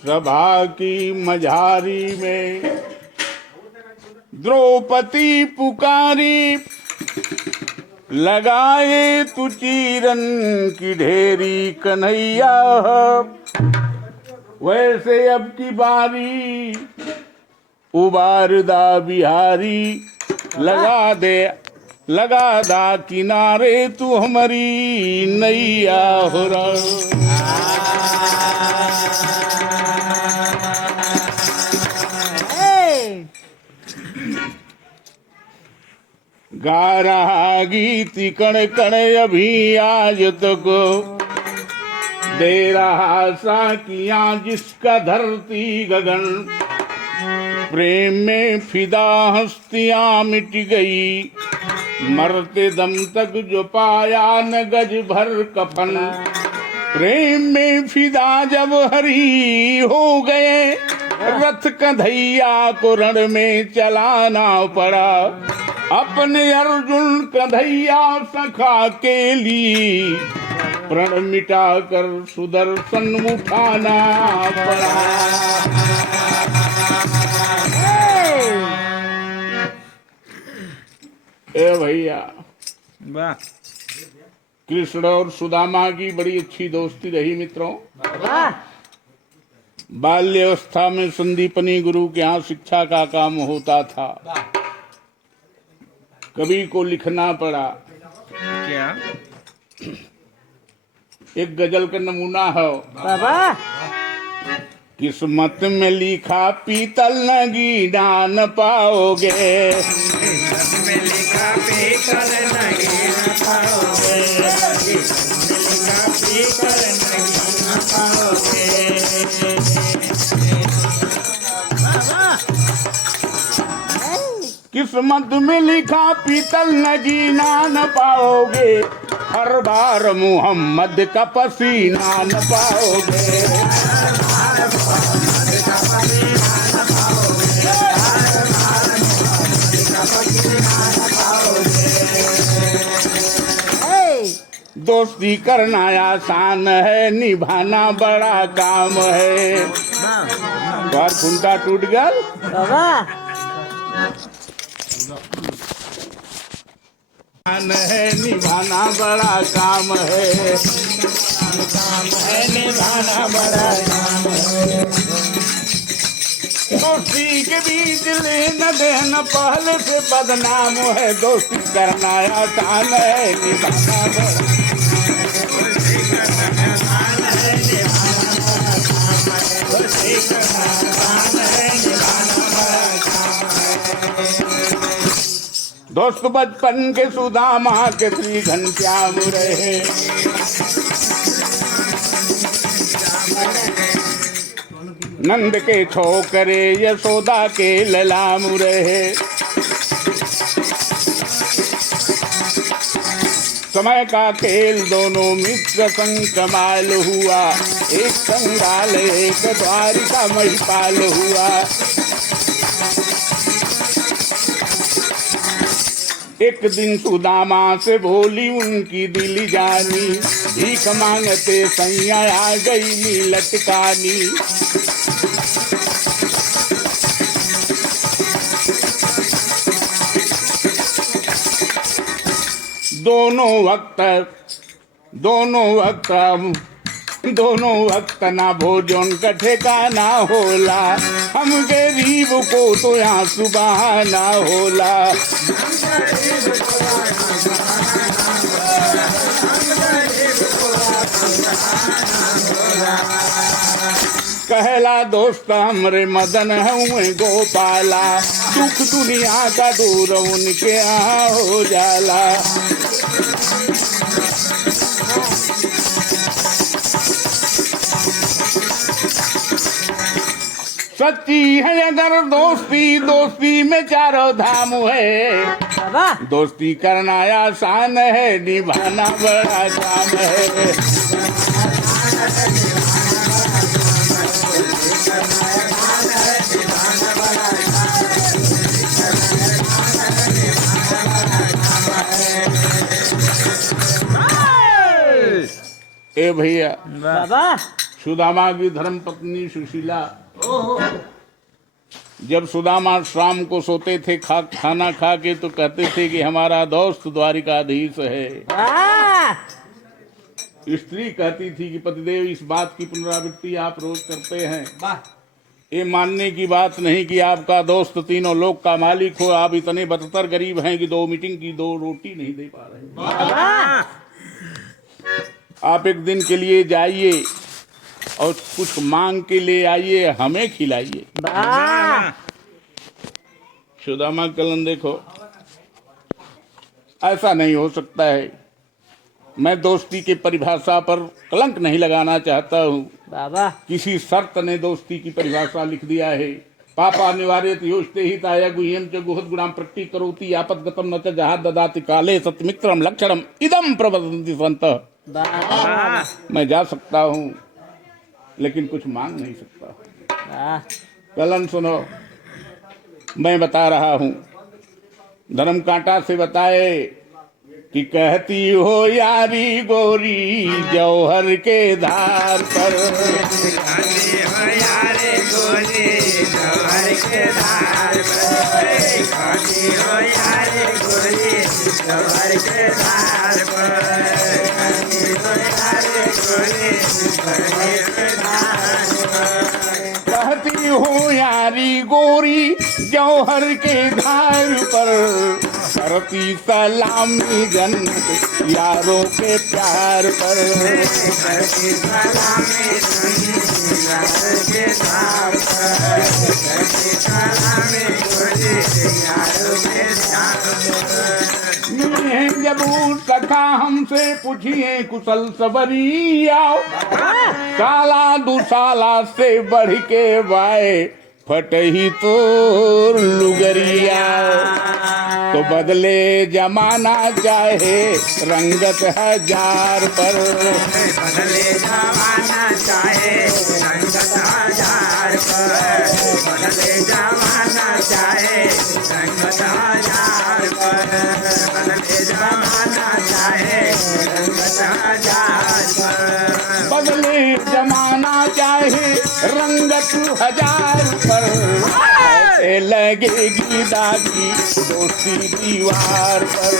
सभा की मझारी में द्रौपदी पुकारी, लगाए तू चीरन की ढेरी कन्हैया। वैसे अब की बारी उबारदा बिहारी, लगा दा किनारे तू हमारी नैया हो गा रहा गीत कण कण अभी आज तक, दे रहा साकियां जिसका धरती गगन। प्रेम में फिदा हस्तियां मिट गई, मरते दम तक जो पाया न गज भर कफन। प्रेम में फिदा जब हरी हो गए, रथ कन्हैया को रण में चलाना पड़ा। अपने अर्जुन कन्हैया सखा के लिए प्रण मिटा कर सुदर्शन उठाना पड़ा। ए भैया, वाह, कृष्ण और सुदामा की बड़ी अच्छी दोस्ती रही मित्रों। बाल्यावस्था में संदीपनी गुरु के यहाँ शिक्षा का काम होता था। कवि को लिखना पड़ा। क्या? एक गजल का नमूना है। किस्मत में लिखा पीतल नगी डान पाओगे, किस्मत में लिखा पीतल नगी न पाओगे, किस्मत में लिखा पीतल नगी न पाओगे। किस्मत में लिखा पीतल नगीना न पाओगे, हर बार मोहम्मद का पसीना न पाओगे। दोस्ती करना आसान है, निभाना बड़ा काम है। बार खुंटा टूट गया है, निभाना बड़ा काम है, निभाना बड़ा काम है। दोस्ती के बीच लेना देना पहले से बदनाम है। दोस्ती करना आसान है, निभाना बड़ा दोस्त बचपन के सुदामा के श्री घनश्याम रहे। नंद के छोकरे यशोदा के ललाम रहे। समय का खेल दोनों मित्र संग कमाल हुआ, एक कंगाल एक द्वारिका महिपाल हुआ। एक दिन सुदामा से बोली उनकी दिल जानी, भीख मांगते सैया आ गई लटकानी। दोनों वक्त ना भोजन का ठिकाना होला, हम गरीब को तो यहाँ सुबह ना होला। कहला दोस्त हमरे मदन हुए गोपाला, दुख दुनिया का दूर उनके यहाँ हो जाला। सच्ची है अगर दोस्ती, दोस्ती में चारों धाम है। दोस्ती करना आसान है, निभाना बड़ा काम है। ए भैया, बाबा सुदामा की धर्म पत्नी सुशीला, जब सुदामा शाम को सोते थे खाना खा के, तो कहते थे कि हमारा दोस्त द्वारिकाधीश है। स्त्री कहती थी कि पतिदेव, इस बात की पुनरावृत्ति आप रोज करते हैं, ये मानने की बात नहीं कि आपका दोस्त तीनों लोक का मालिक हो, आप इतने बदतर गरीब हैं कि 2 मीटिंग की 2 रोटी नहीं दे पा रहे। आप एक दिन के लिए जाइए और कुछ मांग के ले आइए, हमें खिलाइए। सुदामा कलन, देखो ऐसा नहीं हो सकता है। मैं दोस्ती के परिभाषा पर कलंक नहीं लगाना चाहता हूँ बाबा। किसी शर्त ने दोस्ती की परिभाषा लिख दिया है। पापा निवार्यत योजते ही ताया गुह्यम च गुहत गुणाम प्रट्टी करोति आपद्गतम न च जहाद ददाति काले सतमित्रम लक्षणम इदम प्रवदन्ति संतः। मैं जा सकता हूँ लेकिन कुछ मांग नहीं सकता। कलन सुनो, मैं बता रहा हूँ। धर्म कांटा से बताए कि कहती हो यारी गोरी जौहर के धार पर, कहती हो यारी गोरी जौहर के धार पर, कहती हो यारी गोरी जौहर के धार पर, कहती हो यारी गोरी जौहर के धार पर, कहती हो यारी गोरी जौहर के धार पर, करती सलामी जन्नत यारों के प्यार पर, करती सलामी जन्नत यारों के प्यार पर, करती सलामी गोरी यारों के प्यार पर। मिले जरूर सखा हमसे पूछिए कुशल सबरिया, साला दुसाला से बढ़ के बाए फटही तो लुगरिया, तो बदले जमाना चाहे रंगत हजार पर, बदले जमाना चाहे रंगत हजार पर, बदले जमाना चाहे रंगत हजार पर, बदले जमाना चाहे रंगत हजार पर, बदले जमाना चाहे रंगत हजार पर, कैसे लगेगी दागी दोस्ती दीवार पर,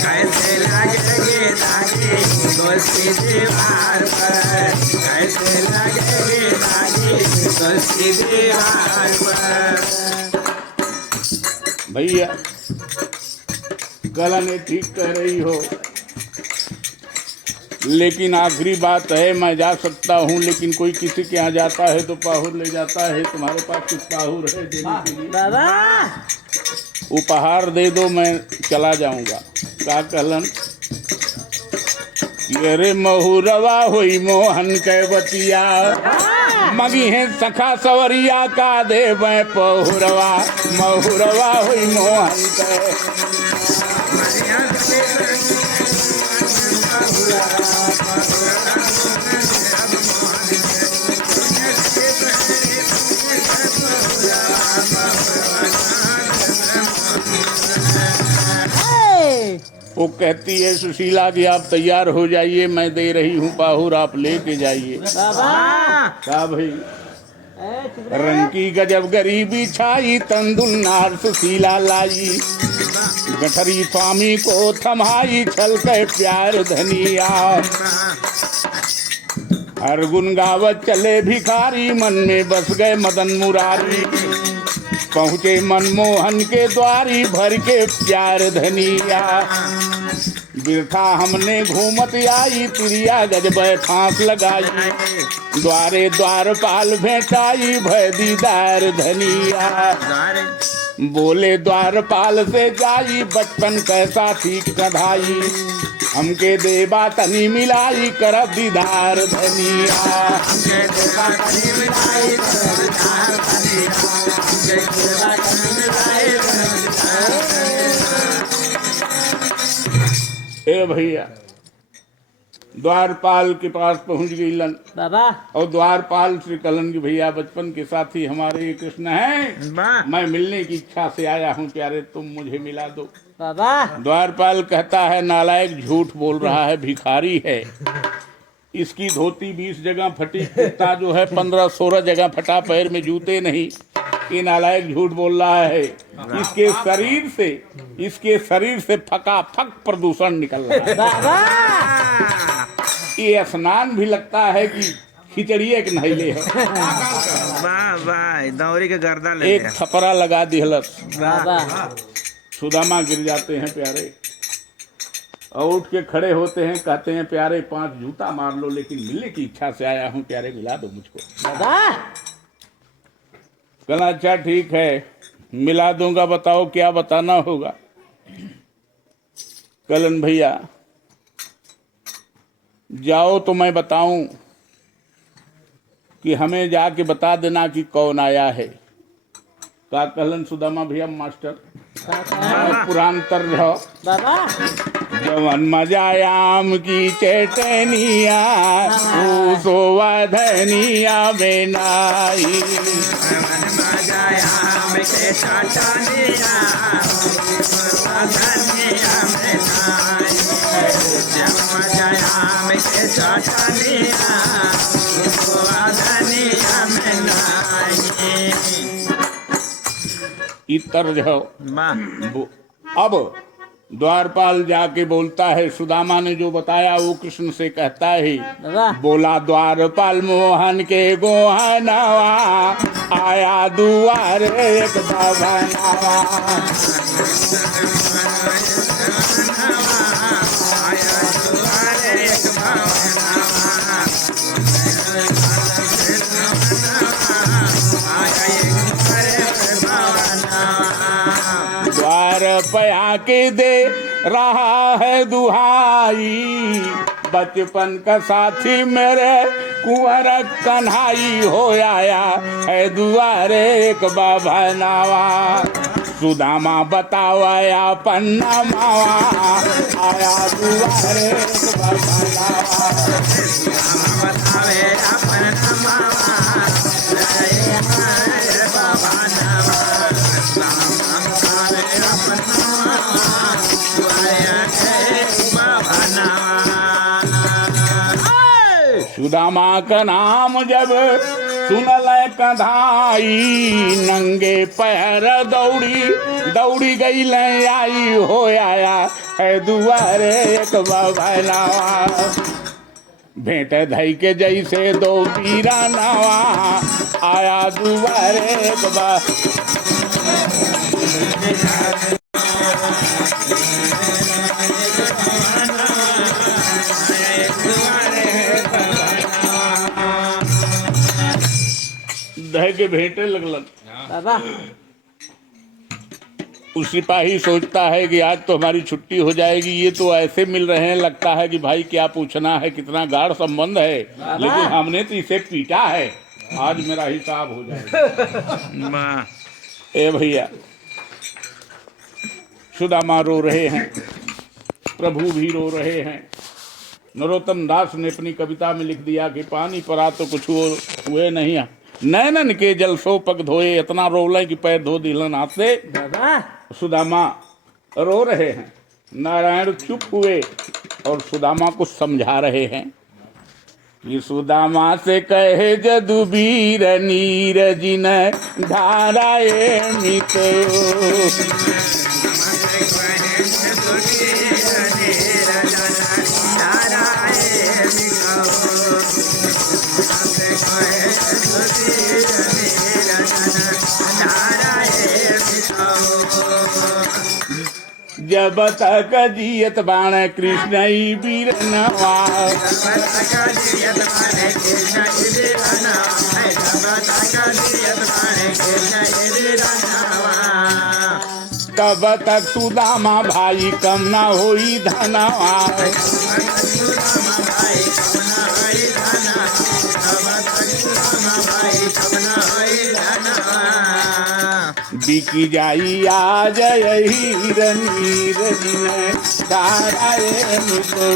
कैसे लगेगी दागी दोस्ती दीवार पर, कैसे लगेगी दागी दोस्ती दीवार पर। भैया कलन ठीक कह रही हो, लेकिन आखिरी बात है, मैं जा सकता हूँ लेकिन कोई किसी के यहाँ जाता है तो पाहुर ले जाता है। तुम्हारे पास कुछ पाहुर है देने के लिए? बाबा उपहार दे दो, मैं चला जाऊंगा। का कहलन? ये रे महुरवा हुई मोहन के बतिया, मगी है सखा सवरिया का दे मैं पहुरवा, महुरवा हुई मोहन के। वो कहती है सुशीला कि आप तैयार हो जाइए, मैं दे रही हूँ पाहुर, आप लेके जाइए। क्या भाई? रंग की गजब गरीबी छाई, तंदुल नार सुशीला लाई, गठरी स्वामी को थमाई, छल के प्यार धनिया। हर गुन गावत चले भिखारी, मन में बस गए मदन मुरारी, पहुँचे मनमोहन के द्वारी, भर के प्यार धनिया। बिरथा हमने घूमत आई, प्रिया गजब फांस लगाई, द्वारे द्वारपाल भेंटाई, भय दीदार धनिया। बोले द्वारपाल से जाई, बचपन कैसा ठीक कढ़ाई, हमके देवा तनी मिलाई, कर दीदार धनिया। ए भैया, द्वारपाल के पास पहुंच गई लन बाबा, और द्वारपाल श्री कलन की भैया बचपन के साथी हमारे ये कृष्ण हैं, मैं मिलने की इच्छा से आया हूँ, प्यारे तुम मुझे मिला दो। बाबा द्वारपाल कहता है नालायक झूठ बोल रहा है, भिखारी है, इसकी धोती 20 जगह फटी, कुर्ता जो है 15-16 जगह फटा, पैर में जूते नहीं। ये नालायक झूठ बोल रहा है। इसके शरीर से फकाफक प्रदूषण निकल रहा है। ये स्नान भी लगता है कि खिचड़िए के नहिले है। वाह वाह, दौरी के गर्दा ले एक थपरा लगा दिहलस, वाह। सुदामा गिर जाते हैं प्यारे, और उठ के खड़े होते हैं, कहते हैं प्यारे 5 जूता मार लो, लेकिन मिलने की इच्छा से आया हूं, प्यारे मिला दो मुझको। कहना अच्छा ठीक है, मिला दूंगा, बताओ क्या बताना होगा। कलन भैया जाओ तो मैं बताऊं कि हमें जाके बता देना कि कौन आया है। का कहलन सुदामा भैया मास्टर पुरान तर रहो जवन मजायाम की चेतनिया सोवधनिया बेनाई इतर जाओ। अब द्वारपाल जाके बोलता है, सुदामा ने जो बताया वो कृष्ण से कहता है, बोला द्वारपाल मोहन के गोहनवा आया दुआर एक भवनवा। पया के दे रहा है दुहाई, बचपन का साथी मेरे कुंवर कन्हाई हो आया है दुआरे एक बाबा नावा। सुदामा बतावाया पन्ना मावा आया दुआरे एक बाबा नावा। सुदामा का नाम जब सुनल कधाई, नंगे पैर दौड़ी गई आई हो आया है दुआरे एक बबलावा। भेंट धई के जैसे 2 पीरा नवा आया दुआरे एक दह के भेंटे लगलन। उस सिपाही सोचता है कि आज तो हमारी छुट्टी हो जाएगी, ये तो ऐसे मिल रहे हैं, लगता है कि भाई क्या पूछना है, कितना गाढ़ संबंध है, लेकिन हमने तो इसे पीटा है, आज मेरा हिसाब हो जाएगा। ए भैया सुदामा रो रहे हैं, प्रभु भी रो रहे हैं। नरोत्तम दास ने अपनी कविता में लिख दिया कि पानी परा तो कुछ हुए नहीं, नैनन के जल सो पग धोए, इतना रोले कि पैर धो दिलन हाथ से। सुदामा रो रहे हैं, नारायण चुप हुए और सुदामा को समझा रहे हैं कि सुदामा से कहे जदुबीर नीर जिन धाराए मितो। जब तक जियत बाण कृष्ण वीर नवा, तब तक सुदामा भाई कम न होई धनवा। बिकी जाई आ जय हीरनीर जिन धाराए मितो।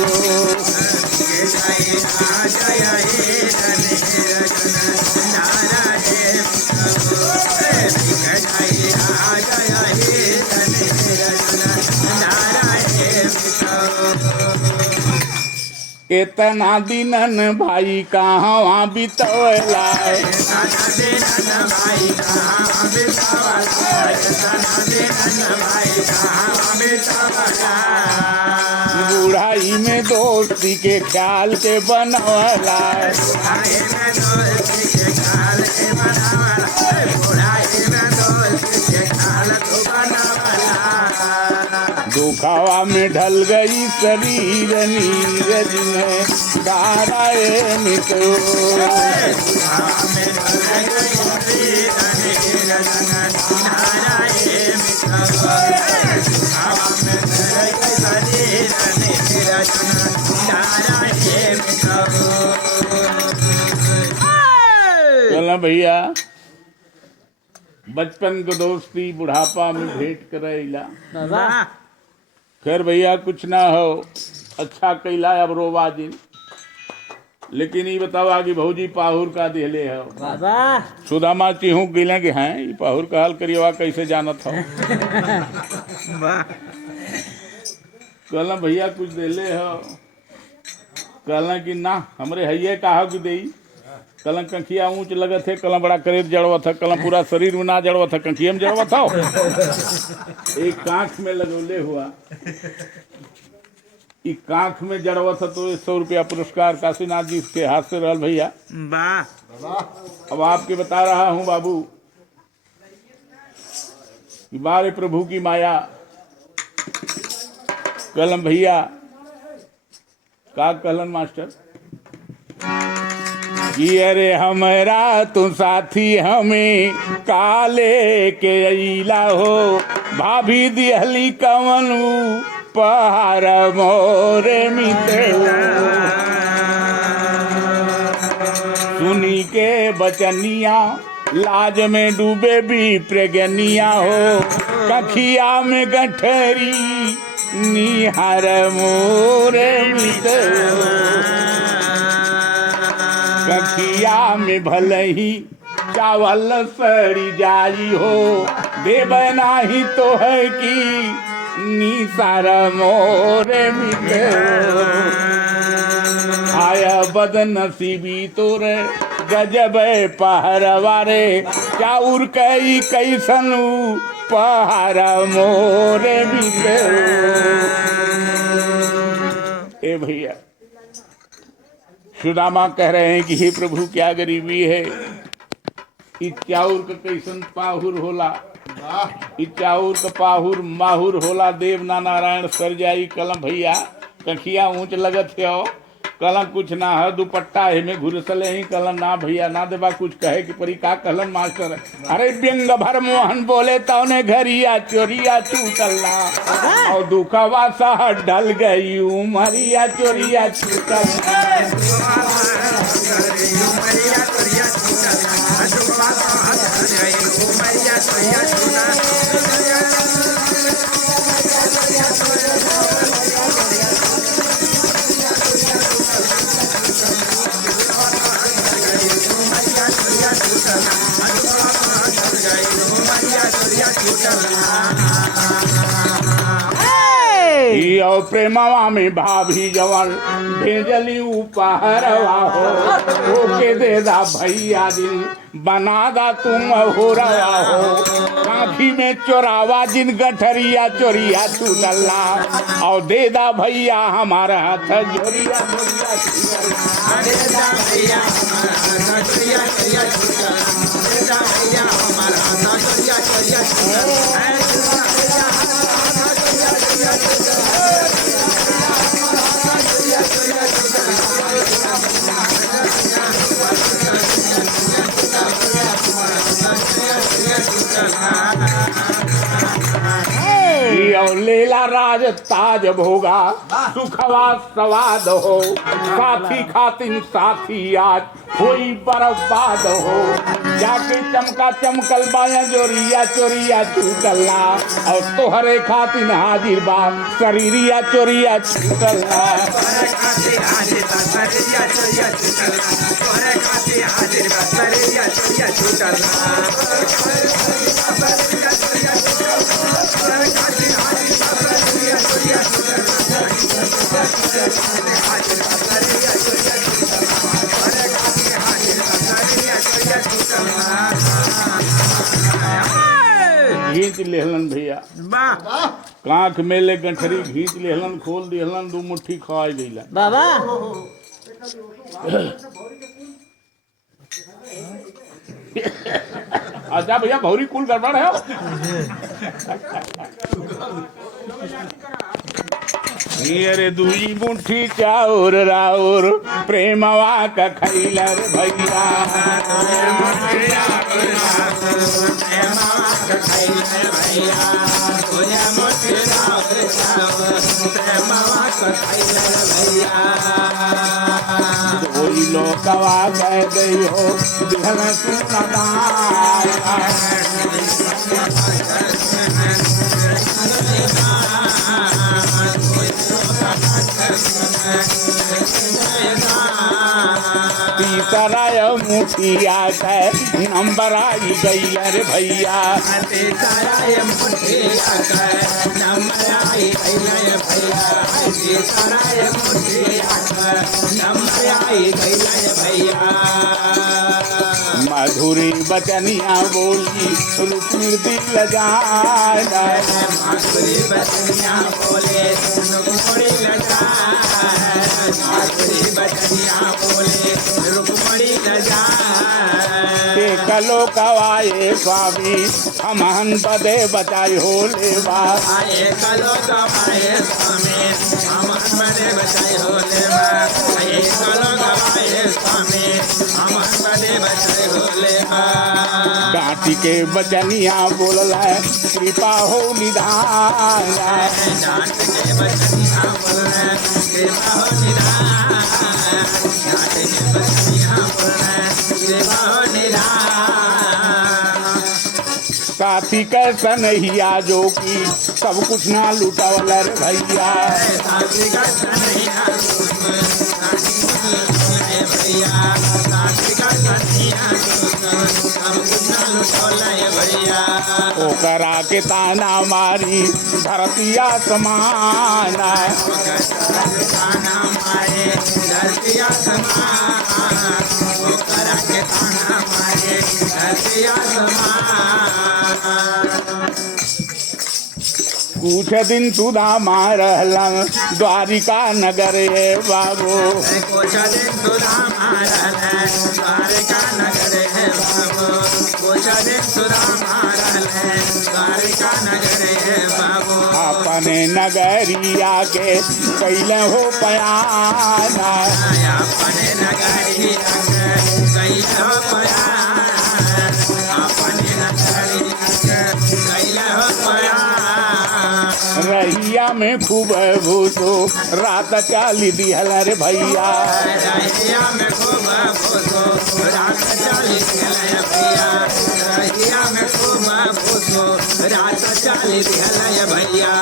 इतना दिनन भाई कहाँ बितवला बुढ़ाई में दोस्ती के ख्याल के बनवला दुखावा में ढल गई शरीर नीरज में गाराए मित्रो चला भैया बचपन को दोस्ती बुढ़ापा में भेंट करेला खैर भैया कुछ ना हो अच्छा कैला अब रोवा दिन लेकिन ये बतावा कि भौजी पाहुर का दिहले हो सुदामा चिहू गिले कि हैं ये पाहुर का हाल करिएवा कैसे जानत हो कहला भैया कुछ दिले हो कहला कि ना हमरे हइये कहा कि दे कलम कंखिया ऊंच लगत है कलम बड़ा करेर जड़वा था कलम पूरा शरीर में ना जड़वा था कंखिया में जड़वा था एक कांख में लगौले हुआ एक कांख में जड़वा था तो 100 रुपया पुरस्कार काशीनाथ जी के हाथ से रहल भैया अब आपके बता रहा हूँ बाबू कि बारे प्रभु की माया कलम भैया का कहलन मास्टर कि अरे हमरा तू साथी हमें काले के अइला हो भाभी दिहली कवन पहाड़ मोरे मित्र सुनी के बचनिया लाज में डूबे भी प्रगनिया हो कखिया में गठरी निहार मोरे मित्र कखिया में भले ही चावल सड़ी जाई हो देव नाही तो है कि निसार मोरे मिले आया बदनसीबी तोरे गजब पहरवारे चाउर कई कैसन पहाड़ मोरे मिले ए भैया सुदामा कह रहे हैं कि हे प्रभु क्या गरीबी है इस चाउर का कैसन पाहुर होला इस चाउर का पाहुर माहुर होला देव ना नारायण सर जाई कलम भैया कखिया ऊंच लगत हो कलम कुछ ना है दुपट्टा है में घुरसले ही कलम ना भैया ना देवा कुछ कहे कि परी का कलम मास्टर अरे व्यंग भर मोहन बोले तो ने घरिया चोरिया छूटलना और दुखवा सा ढल गई उमरिया चोरिया छूटलना और प्रेमवा में भाभी जवन भेजली उपहरवा हो ओके दे दा भैया दिल बना दा तुम हो रहा हो काफी में चोरावा जिन गठरिया चोरिया छूटला और दे दा भैया हमारा हाथ जोरिया और लेला राज ताज भोगा सुखवा सवाद हो साथी खातिन साथी आज कोई बर्बाद हो जाके चमका चमकल बाया जोरिया चोरिया छूटला और तोहरे खातिन हाजिर बा शरीरिया चोरिया छूटला Thank you. खींच लेहलन भैया, वाह कांख में ले गंठरी खींच लेहलन, खोल दिहलन, 2 मुट्ठी खा गईलन। बाबा अच्छा भैया भौरी कुल गड़बड़ है। अरे दुई मुट्ठी चाउर राउर प्रेमवा का खैलर भैया, कोई लोकवा कह गई हो दिहन सुनदाया, तीसरा मुठिया है नंबर आई गई अरे भैया, मधुरी बचनिया बोली रुपी दिल जाना, मधुरी बचनिया बोले रुक्मणी लजा, मधुरी बचनिया बोले रुक्मणी लजा, कलो कवाए स्वामी हमहन बदे बचाई हो लेवा, आए कलो गवाए स्वामी हमहन बदे बचाई हो लेवा, आए कलो गवाए स्वामी हमहन बदे बचाई हो लेवा, डांटी के बचनिया बोलला कृपा हो निधान, डांट के बचनिया बोले कृपा हो निधान, डांट के बचनिया बोले कृपा हो निधान, साथी का सनहिया जो की सब कुछ ना लुटावल रे भैया, साथी का सनहिया भैया, साथी का सनहिया सब कुछ ना लुटौले भैया, ओकरा के ताना मारी धरती आसमान, ताना मारे धरती आसमान, ओकरा के ताना मारे धरती आसमान, कुछ दिन सुदामा रहलन द्वारिका नगर हे बाबू, कुछ दिन सुदामा रहलन द्वारिका नगर हे बाबू, कुछ दिन सुदामा रहलन द्वारिका नगर हे बाबू, अपने नगरिया के कैले हो पयाना, अपने नगरिया के कैले हो पयाना, अपने नगरिया के कैले हो पयाना, रहिया में खूब भूसो रात चाली दिहल रे भैया, रहिया में खूब भूसो रात चाली दिहल भैया, रहिया में खूब भूसो रात चाली दिहल भैया,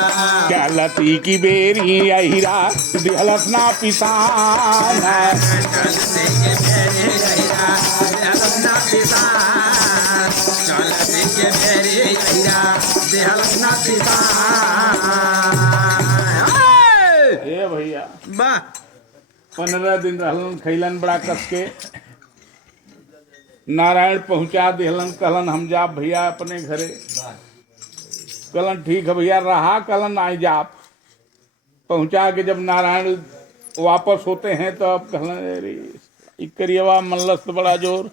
चलती की बेरी अहिरा दिहलस ना पिसाना, चलते के बेरे अहिरा दिहलस ना पिसान, चलते के बेरे अहिरा दिहलस ना पिसान, ए भैया वाह 15 दिन रहलन खैलन बड़ा कस के, नारायण पहुंचा दिहलन, कहलन हम जाप भैया अपने घरे, कहलन ठीक है भैया रहा, कहलन आई जाप, पहुंचा के जब नारायण वापस होते हैं तो अब कहलन अरे इकरियवा मल्लस तो बड़ा जोर,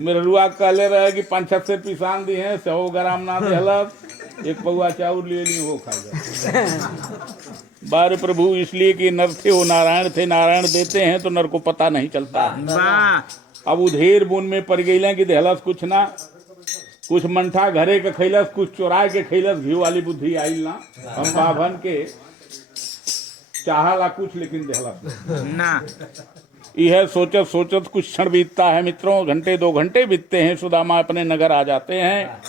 मेरे रुआ कहले रहे कि 5-6 से पिसान दी हैं 100 ग्राम ना दिहलत, एक पौआ चाउर ले ली वो खा गया। बार प्रभु इसलिए कि नर थे वो नारायण थे, नारायण देते हैं तो नर को पता नहीं चलता। वाह अब उधेर बुन में पड़ गई कि देहलस कुछ ना, कुछ मंठा घरे के खैलस, कुछ चोराए के खैलस, घी वाली बुद्धि आई ना, हम बाभन के चाहला कुछ लेकिन देहलस ना, यह सोचत सोचत कुछ क्षण बीतता है मित्रों, घंटे 2 घंटे बीतते हैं, सुदामा अपने नगर आ जाते हैं।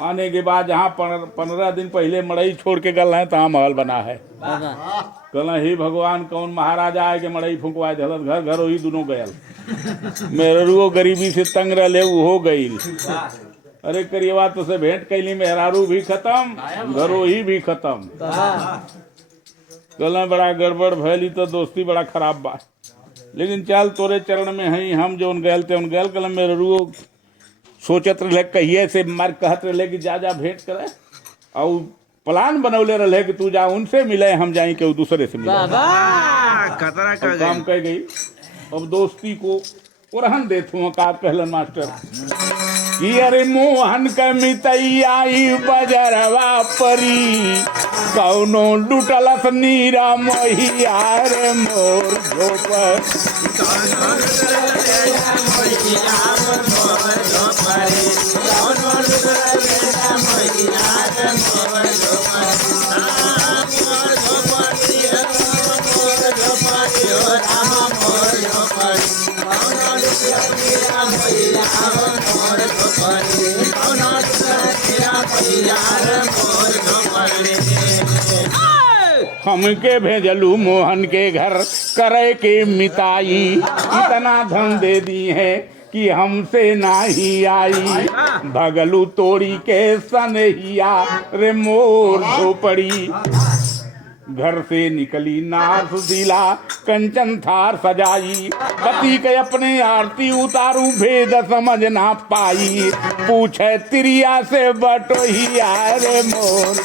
आने के बाद जहाँ 15 दिन पहले मड़ई छोड़ के गल है तहाँ महल बना है। कल ही भगवान कौन महाराजा आए के मड़ई फुकवाए दलत, घर घर वही दोनों गयल, मेहरारू गरीबी से तंग रहे हो गई, अरे करिएवा तो से भेंट कैली, मेहरारू भी खत्म घरो ही भी खत्म, कल बड़ा गड़बड़ भैली तो दोस्ती बड़ा खराब बा, लेकिन चल तोरे चरण में है, हम जो गैल ते उन गैल, कल मेहरारू सोचत रहे कहिए से मार कहत रहे कि जा भेंट करे, और प्लान बनौले रहे कि तू जा उनसे मिले हम जाए के दूसरे से मिले खतरा अब काम कह गई। अब दोस्ती को उड़हन देथु का कहलन मास्टर कि अरे मोहन के मितैयाई बजरवा परी कौनो लुटलस नीरा मोहिया रे मोर झोपर हमके भेजलू मोहन के घर करे के मिताई इतना धन दे दी है कि हमसे नाही आई भगलू तोड़ी के सनहिया रे मोर झोपड़ी घर से निकली नार सुशीला कंचन थार सजाई पति के अपने आरती उतारू भेद समझ ना पाई पूछे तिरिया से बटोहिया रे मोर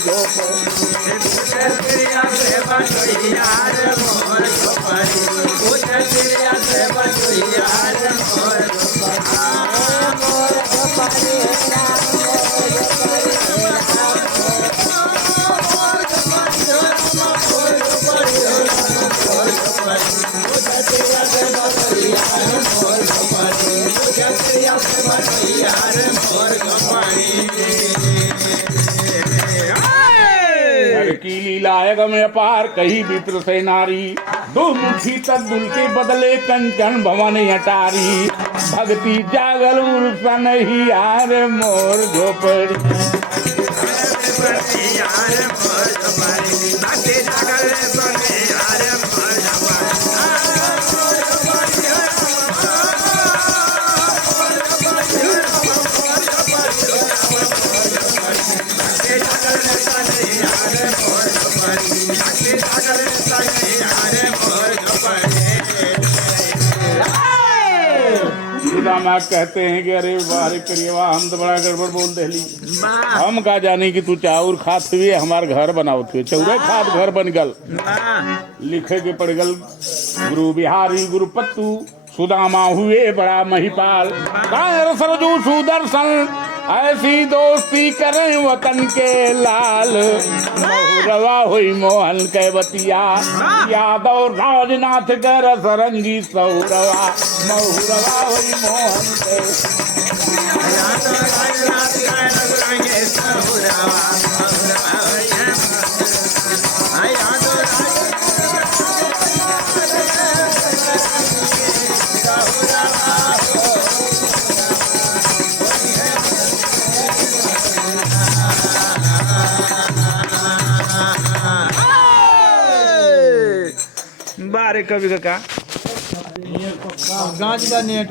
की लीलायग में पार कही विप्र से नारी दो मुट्ठी तक दुल के बदले कंचन भवन अटारी भक्ति जागल उर्सन ही यार मोर झोपड़ी माँ कहते हैं कि अरे बारे करिएवा हम तो बड़ा गड़बड़ बोल देली हम का जाने कि तू चाउर खात हुए हमार घर बनाओ थे चौरे खात घर बन गल लिखे के पड़ गल गुरु बिहारी गुरुपत्तू सुदामा हुए बड़ा महिपाल सरजू सुदर्शन ऐसी दोस्ती करें वतन के लाल महुरवा हुई मोहन के बतिया यादव राजनाथ कर सरंगी सौरवा महुरवा हुई मोहन के बारे कभी का गांच का नेट